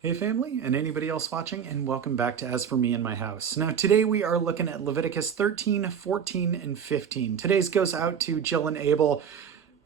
Hey family, and anybody else watching, and welcome back to As For Me and My House. Now today we are looking at Leviticus 13, 14, and 15. Today's goes out to Jill and Abel,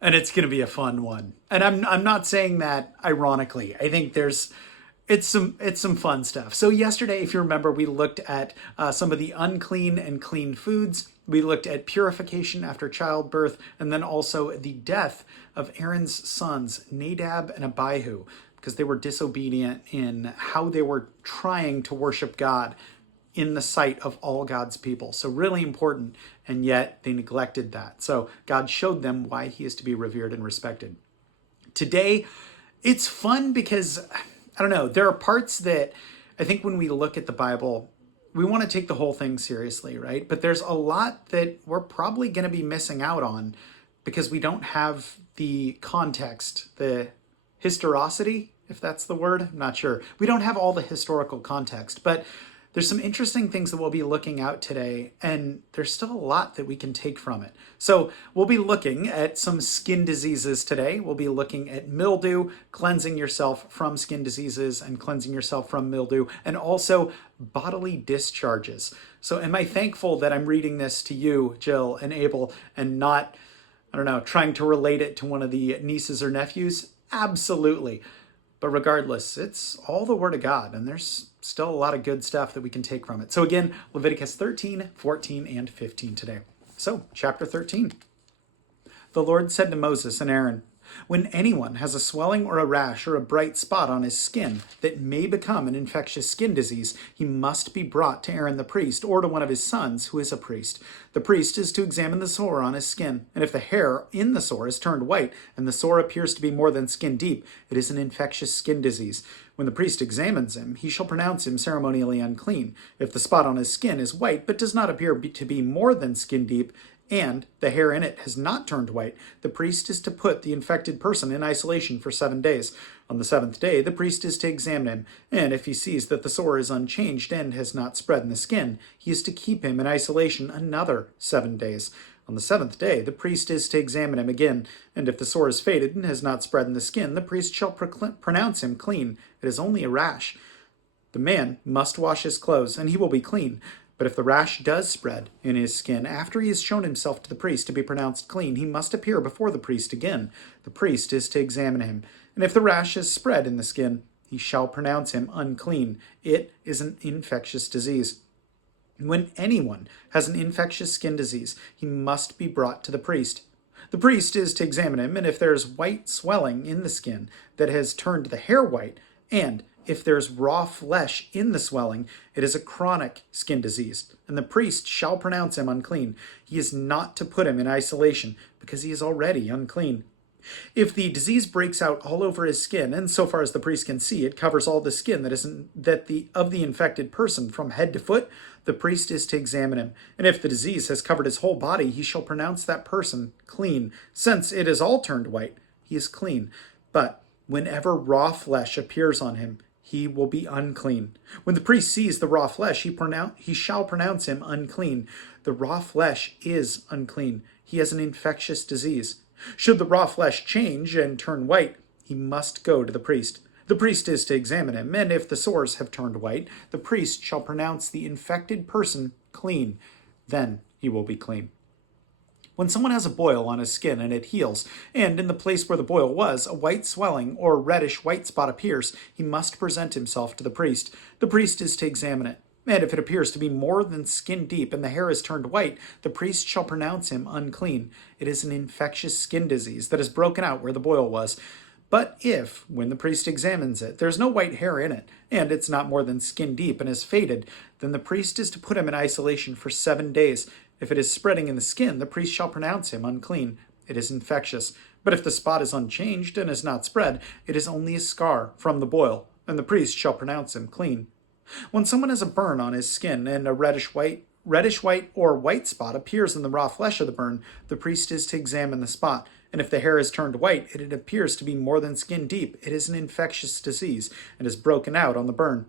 and it's going to be a fun one. And I'm not saying that ironically. I think it's some fun stuff. So yesterday, if you remember, we looked at some of the unclean and clean foods. We looked at purification after childbirth, and then also the death of Aaron's sons, Nadab and Abihu, because they were disobedient in how they were trying to worship God in the sight of all God's people. So really important, and yet they neglected that. So God showed them why he is to be revered and respected. Today, it's fun because, I don't know, there are parts that I think when we look at the Bible, we want to take the whole thing seriously, right? But there's a lot that we're probably going to be missing out on because we don't have the context, the historicity, if that's the word. I'm not sure. We don't have all the historical context, but there's some interesting things that we'll be looking at today, and there's still a lot that we can take from it. So we'll be looking at some skin diseases today. We'll be looking at mildew, cleansing yourself from skin diseases and cleansing yourself from mildew, and also bodily discharges. So am I thankful that I'm reading this to you, Jill and Abel, and not, I don't know, trying to relate it to one of the nieces or nephews? Absolutely. But regardless, it's all the Word of God, and there's still a lot of good stuff that we can take from it. So again, Leviticus 13, 14, and 15 today. So, chapter 13. The Lord said to Moses and Aaron, "When anyone has a swelling or a rash or a bright spot on his skin that may become an infectious skin disease, he must be brought to Aaron the priest or to one of his sons who is a priest. The priest is to examine the sore on his skin, and if the hair in the sore is turned white and the sore appears to be more than skin deep, it is an infectious skin disease. When the priest examines him, he shall pronounce him ceremonially unclean. If the spot on his skin is white but does not appear to be more than skin deep, and the hair in it has not turned white, the priest is to put the infected person in isolation for 7 days. On the seventh day, the priest is to examine him, and if he sees that the sore is unchanged and has not spread in the skin, he is to keep him in isolation another 7 days. On the seventh day, the priest is to examine him again, and if the sore is faded and has not spread in the skin, the priest shall pronounce him clean. It is only a rash. The man must wash his clothes, and he will be clean. But if the rash does spread in his skin after he has shown himself to the priest to be pronounced clean, he must appear before the priest again. The priest is to examine him. And if the rash has spread in the skin, he shall pronounce him unclean. It is an infectious disease. When anyone has an infectious skin disease, he must be brought to the priest. The priest is to examine him, and if there is white swelling in the skin that has turned the hair white, and if there's raw flesh in the swelling, it is a chronic skin disease, and the priest shall pronounce him unclean. He is not to put him in isolation, because he is already unclean. If the disease breaks out all over his skin, and so far as the priest can see, it covers all the skin of the infected person from head to foot, the priest is to examine him. And if the disease has covered his whole body, he shall pronounce that person clean. Since it is all turned white, he is clean. But whenever raw flesh appears on him, he will be unclean. When the priest sees the raw flesh, he shall pronounce him unclean. The raw flesh is unclean. He has an infectious disease. Should the raw flesh change and turn white, he must go to the priest. The priest is to examine him, and if the sores have turned white, the priest shall pronounce the infected person clean. Then he will be clean. When someone has a boil on his skin and it heals, and in the place where the boil was, a white swelling or reddish white spot appears, he must present himself to the priest. The priest is to examine it. And if it appears to be more than skin deep and the hair is turned white, the priest shall pronounce him unclean. It is an infectious skin disease that has broken out where the boil was. But if, when the priest examines it, there's no white hair in it, and it's not more than skin deep and has faded, then the priest is to put him in isolation for 7 days. If it is spreading in the skin, the priest shall pronounce him unclean. It is infectious. But if the spot is unchanged and has not spread, it is only a scar from the boil, and the priest shall pronounce him clean. When someone has a burn on his skin and a reddish white or white spot appears in the raw flesh of the burn, the priest is to examine the spot. And if the hair is turned white, and it appears to be more than skin deep, it is an infectious disease and is broken out on the burn.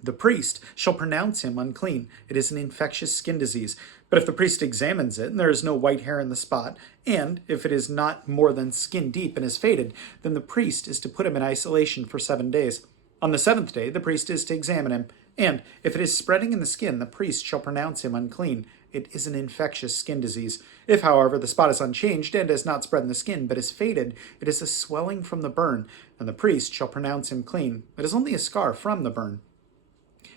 The priest shall pronounce him unclean. It is an infectious skin disease. But if the priest examines it, and there is no white hair in the spot, and if it is not more than skin deep and is faded, then the priest is to put him in isolation for 7 days. On the seventh day, the priest is to examine him, and if it is spreading in the skin, the priest shall pronounce him unclean. It is an infectious skin disease. If, however, the spot is unchanged and has not spread in the skin, but is faded, it is a swelling from the burn, and the priest shall pronounce him clean. It is only a scar from the burn.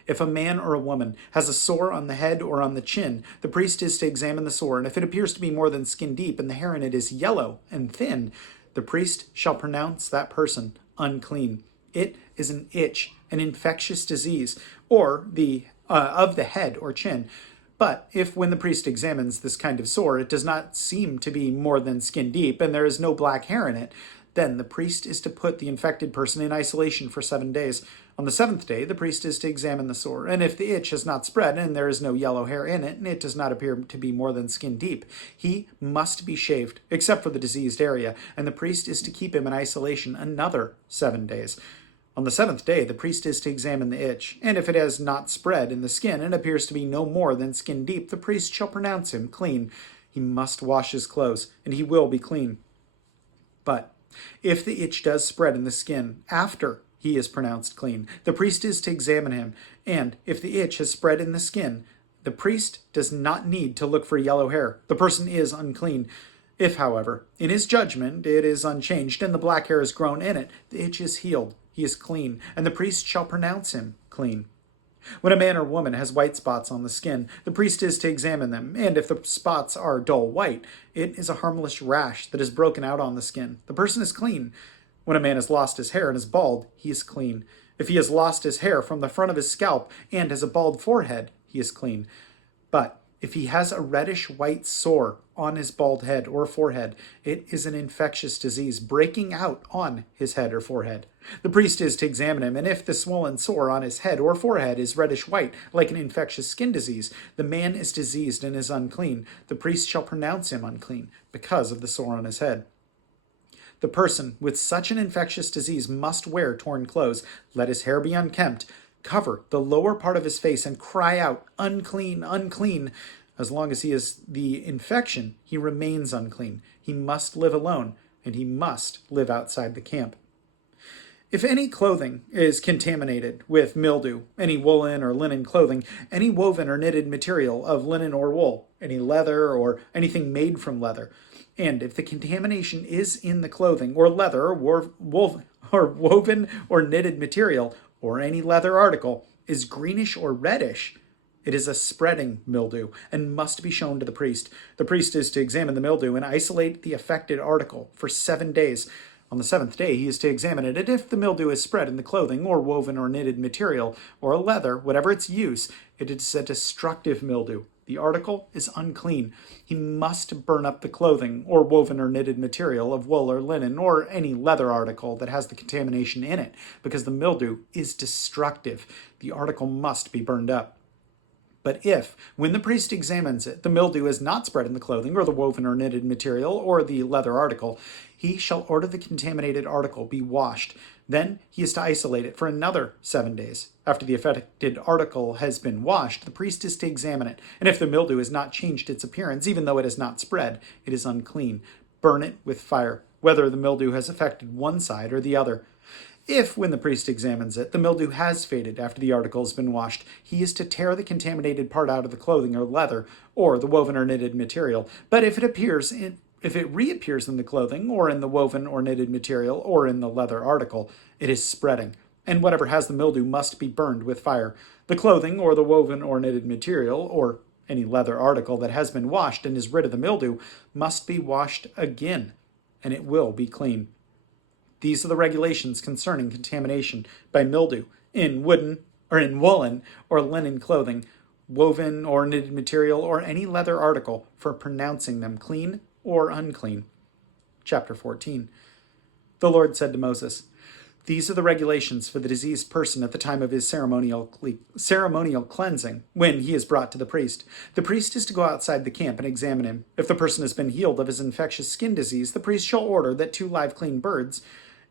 If a man or a woman has a sore on the head or on the chin, the priest is to examine the sore, and if it appears to be more than skin deep, and the hair in it is yellow and thin, the priest shall pronounce that person unclean. It is an itch, an infectious disease, or of the head or chin. But if, when the priest examines this kind of sore, it does not seem to be more than skin deep, and there is no black hair in it, then the priest is to put the infected person in isolation for 7 days. On the seventh day, the priest is to examine the sore, and if the itch has not spread, and there is no yellow hair in it, and it does not appear to be more than skin deep, he must be shaved, except for the diseased area, and the priest is to keep him in isolation another 7 days. On the seventh day, the priest is to examine the itch, and if it has not spread in the skin and appears to be no more than skin deep, the priest shall pronounce him clean. He must wash his clothes, and he will be clean. But if the itch does spread in the skin after he is pronounced clean, the priest is to examine him, and if the itch has spread in the skin, the priest does not need to look for yellow hair. The person is unclean. If, however, in his judgment it is unchanged and the black hair has grown in it, the itch is healed. He is clean, and the priest shall pronounce him clean. When a man or woman has white spots on the skin, the priest is to examine them, and if the spots are dull white, it is a harmless rash that has broken out on the skin. The person is clean. When a man has lost his hair and is bald, he is clean. If he has lost his hair from the front of his scalp and has a bald forehead, he is clean. But if he has a reddish white sore on his bald head or forehead, it is an infectious disease breaking out on his head or forehead. The priest is to examine him, and if the swollen sore on his head or forehead is reddish white, like an infectious skin disease, the man is diseased and is unclean. The priest shall pronounce him unclean because of the sore on his head. The person with such an infectious disease must wear torn clothes, let his hair be unkempt, cover the lower part of his face, and cry out, "Unclean, unclean." As long as he has the infection, he remains unclean. He must live alone, and he must live outside the camp. If any clothing is contaminated with mildew, any woolen or linen clothing, any woven or knitted material of linen or wool, any leather or anything made from leather, and if the contamination is in the clothing or leather or woven or knitted material, or any leather article, is greenish or reddish, it is a spreading mildew and must be shown to the priest. The priest is to examine the mildew and isolate the affected article for 7 days. On the seventh day, he is to examine it, and if the mildew is spread in the clothing or woven or knitted material or leather, whatever its use, it is a destructive mildew. The article is unclean. He must burn up the clothing or woven or knitted material of wool or linen or any leather article that has the contamination in it, because the mildew is destructive. The article must be burned up. But if, when the priest examines it, the mildew is not spread in the clothing or the woven or knitted material or the leather article, he shall order the contaminated article be washed. Then he is to isolate it for another 7 days. After the affected article has been washed, the priest is to examine it, and if the mildew has not changed its appearance, even though it has not spread, it is unclean. Burn it with fire, whether the mildew has affected one side or the other. If, when the priest examines it, the mildew has faded after the article has been washed, he is to tear the contaminated part out of the clothing or leather, or the woven or knitted material. But if it reappears in the clothing, or in the woven or knitted material, or in the leather article, it is spreading, and whatever has the mildew must be burned with fire. The clothing, or the woven or knitted material, or any leather article that has been washed and is rid of the mildew, must be washed again, and it will be clean. These are the regulations concerning contamination by mildew in woolen or linen clothing, woven or knitted material, or any leather article, for pronouncing them clean or unclean. Chapter 14. The Lord said to Moses, "These are the regulations for the diseased person at the time of his ceremonial cleansing, when he is brought to the priest. The priest is to go outside the camp and examine him. If the person has been healed of his infectious skin disease, the priest shall order that 2 live clean birds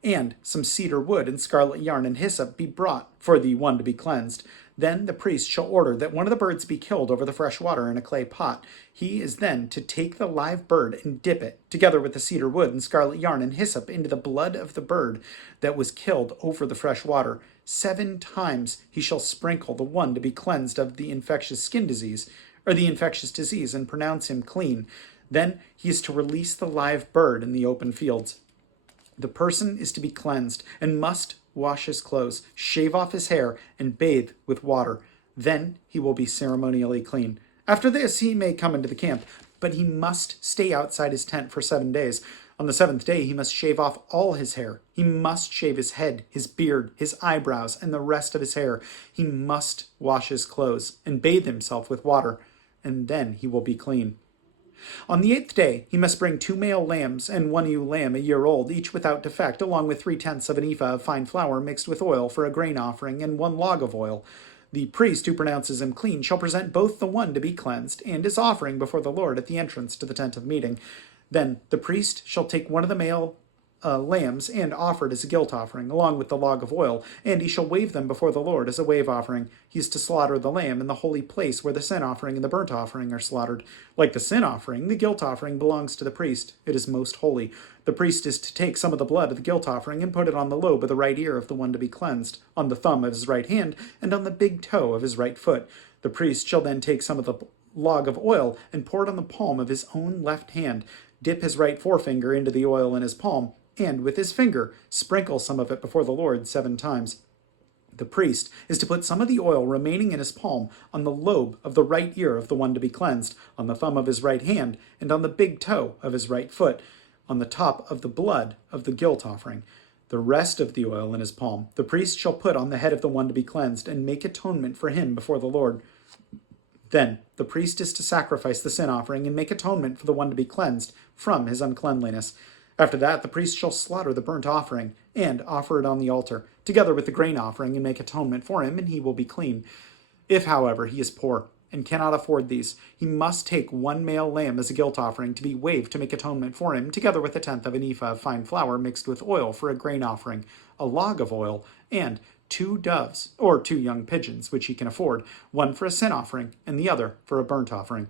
and some cedar wood and scarlet yarn and hyssop be brought for the one to be cleansed. Then the priest shall order that one of the birds be killed over the fresh water in a clay pot. He is then to take the live bird and dip it, together with the cedar wood and scarlet yarn and hyssop, into the blood of the bird that was killed over the fresh water. 7 times he shall sprinkle the one to be cleansed of the infectious skin disease, or the infectious disease, and pronounce him clean. Then he is to release the live bird in the open fields. The person is to be cleansed and must wash his clothes, shave off his hair, and bathe with water. Then he will be ceremonially clean. After this, he may come into the camp, but he must stay outside his tent for 7 days. On the 7th day, he must shave off all his hair. He must shave his head, his beard, his eyebrows, and the rest of his hair. He must wash his clothes and bathe himself with water, and then he will be clean. On the 8th day, he must bring 2 male lambs and 1 ewe lamb a year old, each without defect, along with 3/10 of an ephah of fine flour mixed with oil for a grain offering, and 1 log of oil. The priest who pronounces him clean shall present both the one to be cleansed and his offering before the Lord at the entrance to the tent of meeting. Then the priest shall take one of the male lambs and offer it as a guilt offering, along with the log of oil, and he shall wave them before the Lord as a wave offering. He is to slaughter the lamb in the holy place where the sin offering and the burnt offering are slaughtered. Like the sin offering, the guilt offering belongs to the priest. It is most holy. The priest is to take some of the blood of the guilt offering and put it on the lobe of the right ear of the one to be cleansed, on the thumb of his right hand, and on the big toe of his right foot. The priest shall then take some of the log of oil and pour it on the palm of his own left hand, dip his right forefinger into the oil in his palm, and with his finger sprinkle some of it before the Lord 7 times. The priest is to put some of the oil remaining in his palm on the lobe of the right ear of the one to be cleansed, on the thumb of his right hand, and on the big toe of his right foot, on the top of the blood of the guilt offering. The rest of the oil in his palm the priest shall put on the head of the one to be cleansed, and make atonement for him before the Lord. Then the priest is to sacrifice the sin offering and make atonement for the one to be cleansed from his uncleanliness. After that, the priest shall slaughter the burnt offering and offer it on the altar, together with the grain offering, and make atonement for him, and he will be clean. If, however, he is poor and cannot afford these, he must take 1 male lamb as a guilt offering to be waved to make atonement for him, together with 1/10 of an ephah of fine flour mixed with oil for a grain offering, a log of oil, and 2 doves, or 2 young pigeons, which he can afford, one for a sin offering and the other for a burnt offering.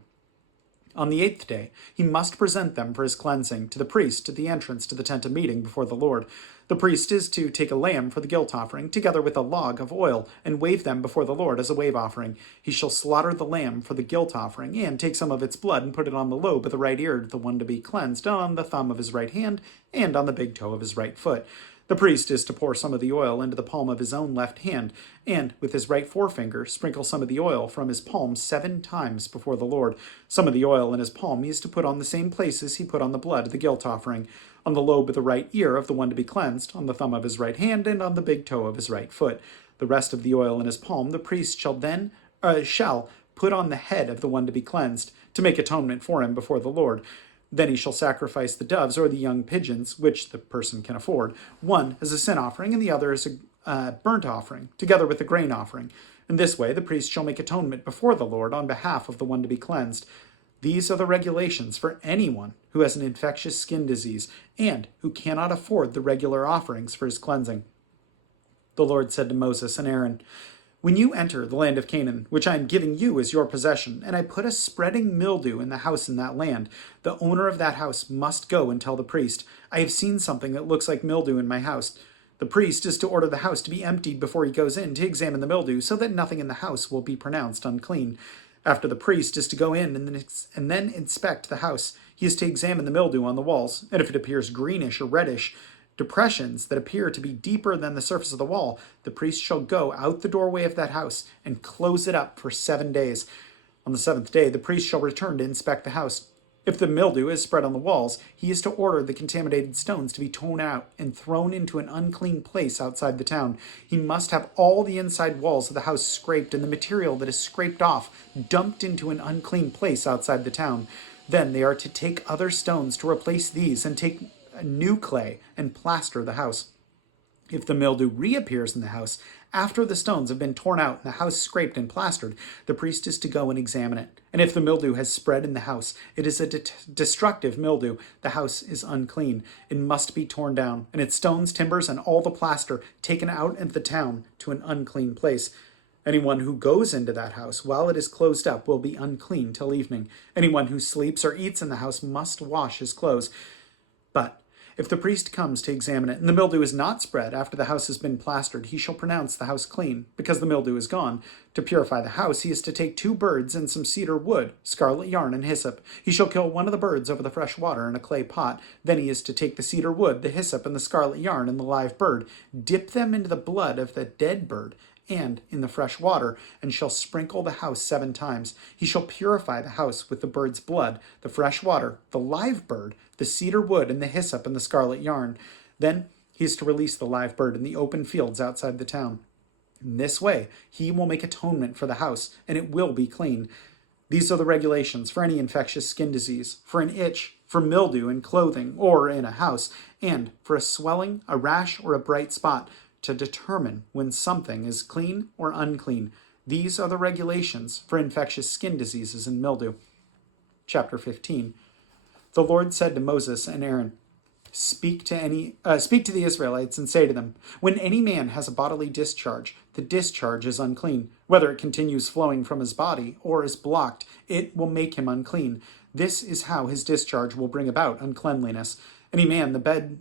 On the 8th day, he must present them for his cleansing to the priest at the entrance to the tent of meeting before the Lord. The priest is to take a lamb for the guilt offering, together with a log of oil, and wave them before the Lord as a wave offering. He shall slaughter the lamb for the guilt offering, and take some of its blood and put it on the lobe of the right ear of the one to be cleansed, on the thumb of his right hand, and on the big toe of his right foot. The priest is to pour some of the oil into the palm of his own left hand, and with his right forefinger sprinkle some of the oil from his palm 7 times before the Lord. Some of the oil in his palm he is to put on the same places he put on the blood of the guilt offering, on the lobe of the right ear of the one to be cleansed, on the thumb of his right hand, and on the big toe of his right foot. The rest of the oil in his palm the priest shall put on the head of the one to be cleansed, to make atonement for him before the Lord. Then he shall sacrifice the doves or the young pigeons, which the person can afford, one as a sin offering and the other as a burnt offering, together with the grain offering. In this way the priest shall make atonement before the Lord on behalf of the one to be cleansed. These are the regulations for anyone who has an infectious skin disease and who cannot afford the regular offerings for his cleansing. The Lord said to Moses and Aaron, "When you enter the land of Canaan, which I am giving you as your possession, and I put a spreading mildew in the house in that land, the owner of that house must go and tell the priest, 'I have seen something that looks like mildew in my house.' The priest is to order the house to be emptied before he goes in to examine the mildew, so that nothing in the house will be pronounced unclean. After the priest is to go in and then inspect the house, he is to examine the mildew on the walls, and if it appears greenish or reddish, depressions that appear to be deeper than the surface of the wall, the priest shall go out the doorway of that house and close it up for 7 days. On the 7th day, the priest shall return to inspect the house. If the mildew is spread on the walls, he is to order the contaminated stones to be torn out and thrown into an unclean place outside the town. He must have all the inside walls of the house scraped, and the material that is scraped off dumped into an unclean place outside the town. Then they are to take other stones to replace these, and take new clay and plaster the house. If the mildew reappears in the house after the stones have been torn out and the house scraped and plastered, the priest is to go and examine it. And if the mildew has spread in the house, it is a destructive mildew. The house is unclean. It must be torn down, and its stones, timbers, and all the plaster taken out of the town to an unclean place. Anyone who goes into that house while it is closed up will be unclean till evening. Anyone who sleeps or eats in the house must wash his clothes. But If the priest comes to examine it, and the mildew is not spread after the house has been plastered, he shall pronounce the house clean, because the mildew is gone. To purify the house, he is to take 2 birds and some cedar wood, scarlet yarn, and hyssop. He shall kill one of the birds over the fresh water in a clay pot. Then he is to take the cedar wood, the hyssop, and the scarlet yarn, and the live bird, dip them into the blood of the dead bird, and in the fresh water, and shall sprinkle the house 7 times. He shall purify the house with the bird's blood, the fresh water, the live bird, the cedar wood, and the hyssop, and the scarlet yarn. Then he is to release the live bird in the open fields outside the town. In this way, he will make atonement for the house, and it will be clean. These are the regulations for any infectious skin disease, for an itch, for mildew in clothing or in a house, and for a swelling, a rash, or a bright spot, to determine when something is clean or unclean. These are the regulations for infectious skin diseases and mildew. Chapter 15. The Lord said to Moses and Aaron, Speak to the Israelites and say to them, when any man has a bodily discharge, the discharge is unclean. Whether it continues flowing from his body or is blocked, it will make him unclean. This is how his discharge will bring about uncleanliness. Any bed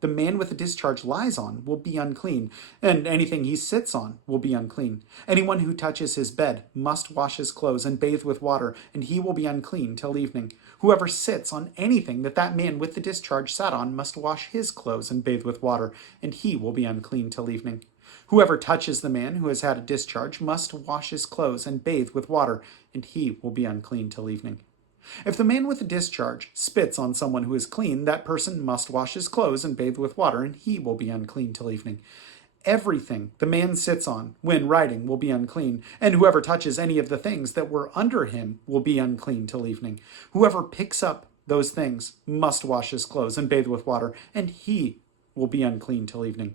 the man with a discharge lies on will be unclean, and anything he sits on will be unclean. Anyone who touches his bed must wash his clothes and bathe with water, and he will be unclean till evening. Whoever sits on anything that man with the discharge sat on must wash his clothes and bathe with water, and he will be unclean till evening. Whoever touches the man who has had a discharge must wash his clothes and bathe with water, and he will be unclean till evening. If the man with a discharge spits on someone who is clean, that person must wash his clothes and bathe with water, and he will be unclean till evening. Everything the man sits on when riding will be unclean, and whoever touches any of the things that were under him will be unclean till evening. Whoever picks up those things must wash his clothes and bathe with water, and he will be unclean till evening.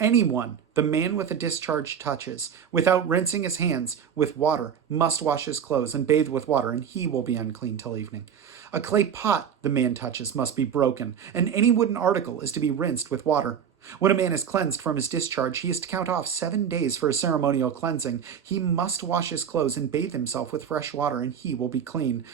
Anyone the man with a discharge touches, without rinsing his hands with water, must wash his clothes and bathe with water, and he will be unclean till evening. A clay pot the man touches must be broken, and any wooden article is to be rinsed with water. When a man is cleansed from his discharge, he is to count off 7 days for a ceremonial cleansing. He must wash his clothes and bathe himself with fresh water, and he will be clean.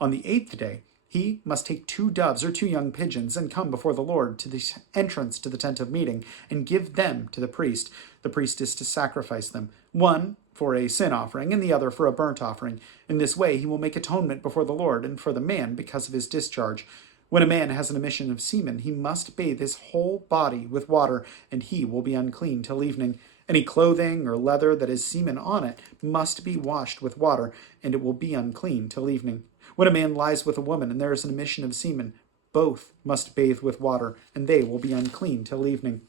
On the 8th day, he must take 2 doves or 2 young pigeons and come before the Lord to the entrance to the tent of meeting and give them to the priest. The priest is to sacrifice them, one for a sin offering and the other for a burnt offering. In this way he will make atonement before the Lord and for the man because of his discharge. When a man has an emission of semen, he must bathe his whole body with water, and he will be unclean till evening. Any clothing or leather that has semen on it must be washed with water, and it will be unclean till evening. When a man lies with a woman and there is an emission of semen, both must bathe with water, and they will be unclean till evening.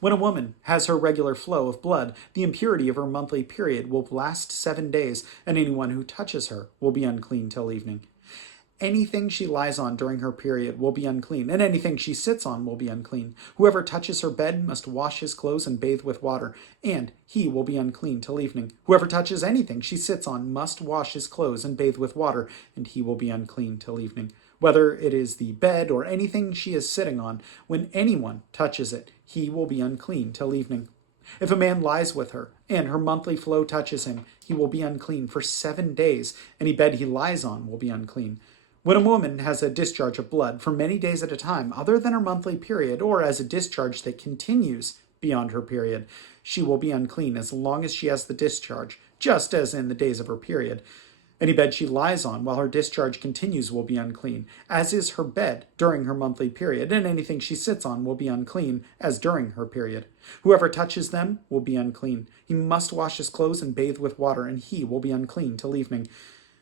When a woman has her regular flow of blood, the impurity of her monthly period will last 7 days, and anyone who touches her will be unclean till evening. Anything she lies on during her period will be unclean, and anything she sits on will be unclean. Whoever touches her bed must wash his clothes and bathe with water, and he will be unclean till evening. Whoever touches anything she sits on must wash his clothes and bathe with water, and he will be unclean till evening. Whether it is the bed or anything she is sitting on, when anyone touches it, he will be unclean till evening. If a man lies with her, and her monthly flow touches him, he will be unclean for 7 days. Any bed he lies on will be unclean. When a woman has a discharge of blood for many days at a time, other than her monthly period, or as a discharge that continues beyond her period, she will be unclean as long as she has the discharge, just as in the days of her period. Any bed she lies on while her discharge continues will be unclean, as is her bed during her monthly period, and anything she sits on will be unclean, as during her period. Whoever touches them will be unclean. He must wash his clothes and bathe with water, and he will be unclean till evening.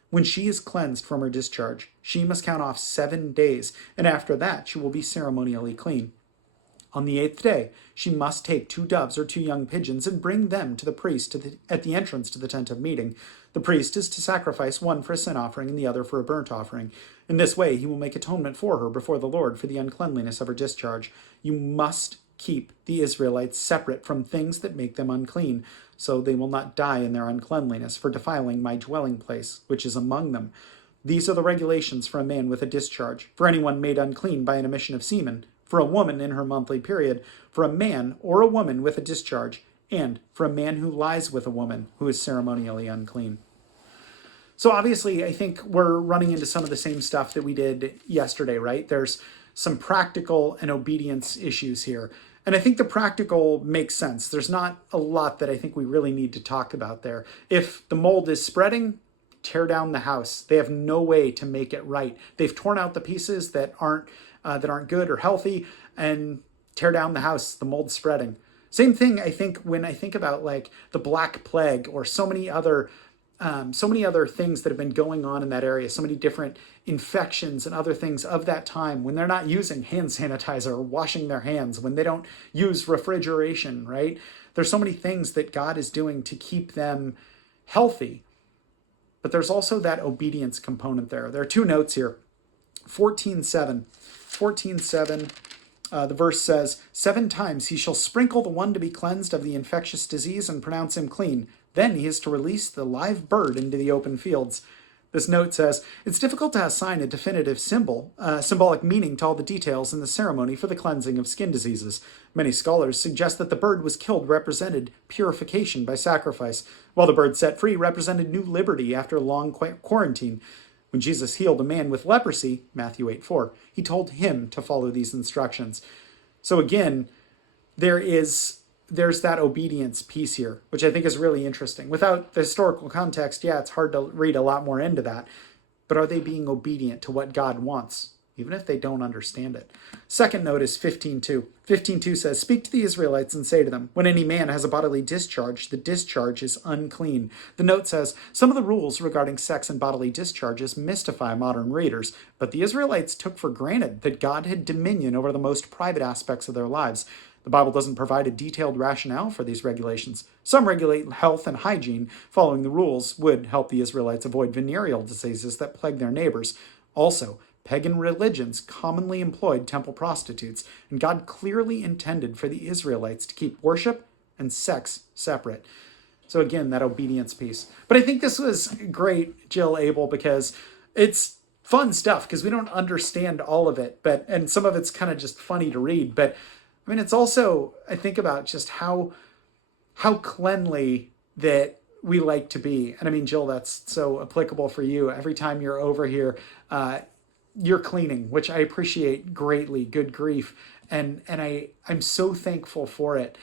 When she is cleansed from her discharge, she must count off 7 days, and after that she will be ceremonially clean. On the 8th day, she must take 2 doves or 2 young pigeons and bring them to the priest at the entrance to the tent of meeting. The priest is to sacrifice one for a sin offering and the other for a burnt offering. In this way he will make atonement for her before the Lord for the uncleanliness of her discharge. You must keep the Israelites separate from things that make them unclean, so they will not die in their uncleanliness for defiling my dwelling place, which is among them. These are the regulations for a man with a discharge, for anyone made unclean by an emission of semen, for a woman in her monthly period, for a man or a woman with a discharge, and for a man who lies with a woman who is ceremonially unclean. So obviously, I think we're running into some of the same stuff that we did yesterday, right? There's some practical and obedience issues here. And I think the practical makes sense. There's not a lot that I think we really need to talk about there. If the mold is spreading, tear down the house. They have no way to make it right. They've torn out the pieces that aren't good or healthy, and tear down the house. The mold's spreading. Same thing, I think, when I think about like the Black Plague or so many other things that have been going on in that area, so many different infections and other things of that time, when they're not using hand sanitizer or washing their hands, when they don't use refrigeration, right? There's so many things that God is doing to keep them healthy. But there's also that obedience component there. There are two notes here. 14:7. 14:7. The verse says, 7 times he shall sprinkle the one to be cleansed of the infectious disease and pronounce him clean. Then he is to release the live bird into the open fields. This note says, it's difficult to assign a definitive symbolic meaning to all the details in the ceremony for the cleansing of skin diseases. Many scholars suggest that the bird was killed represented purification by sacrifice, while the bird set free represented new liberty after a long quarantine. When Jesus healed a man with leprosy, Matthew 8:4, he told him to follow these instructions. So again, there's that obedience piece here, which I think is really interesting. Without the historical context, yeah, it's hard to read a lot more into that. But are they being obedient to what God wants, even if they don't understand it? Second note is 15:2. 15:2 says, speak to the Israelites and say to them, when any man has a bodily discharge, the discharge is unclean. The note says, some of the rules regarding sex and bodily discharges mystify modern readers, but the Israelites took for granted that God had dominion over the most private aspects of their lives. The Bible doesn't provide a detailed rationale for these regulations. Some regulate health and hygiene. Following the rules would help the Israelites avoid venereal diseases that plague their neighbors. Also, pagan religions commonly employed temple prostitutes, and God clearly intended for the Israelites to keep worship and sex separate. So again, that obedience piece. But I think this was great, Jill, Abel, because it's fun stuff, because we don't understand all of it, and some of it's kind of just funny to read, but I mean, it's also, I think about just how cleanly that we like to be. And I mean, Jill, that's so applicable for you. Every time you're over here, you're cleaning, which I appreciate greatly. Good grief. And I'm so thankful for it.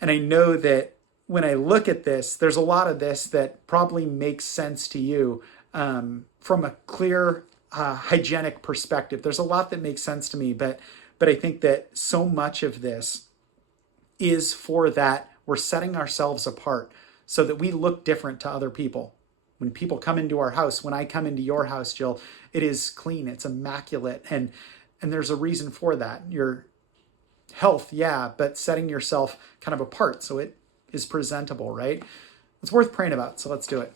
And I know that when I look at this, there's a lot of this that probably makes sense to you from a clear, hygienic perspective. There's a lot that makes sense to me, but I think that so much of this is for that we're setting ourselves apart so that we look different to other people. When people come into our house, when I come into your house, Jill, it is clean, it's immaculate, and there's a reason for that. Your health, yeah, but setting yourself kind of apart so it is presentable, right? It's worth praying about, so let's do it.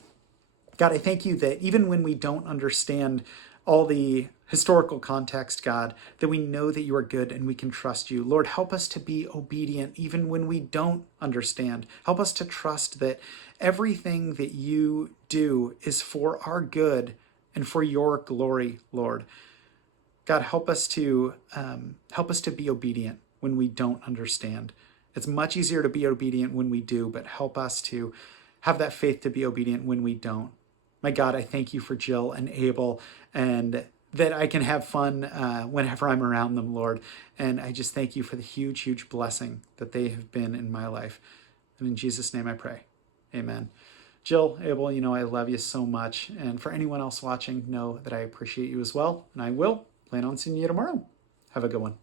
God, I thank you that even when we don't understand all the historical context, God, that we know that you are good and we can trust you. Lord, help us to be obedient even when we don't understand. Help us to trust that everything that you do is for our good and for your glory, Lord. God, help us to be obedient when we don't understand. It's much easier to be obedient when we do, but help us to have that faith to be obedient when we don't. My God, I thank you for Jill and Abel, and that I can have fun whenever I'm around them, Lord. And I just thank you for the huge, huge blessing that they have been in my life. And in Jesus' name I pray. Amen. Jill, Abel, you know I love you so much. And for anyone else watching, know that I appreciate you as well. And I will plan on seeing you tomorrow. Have a good one.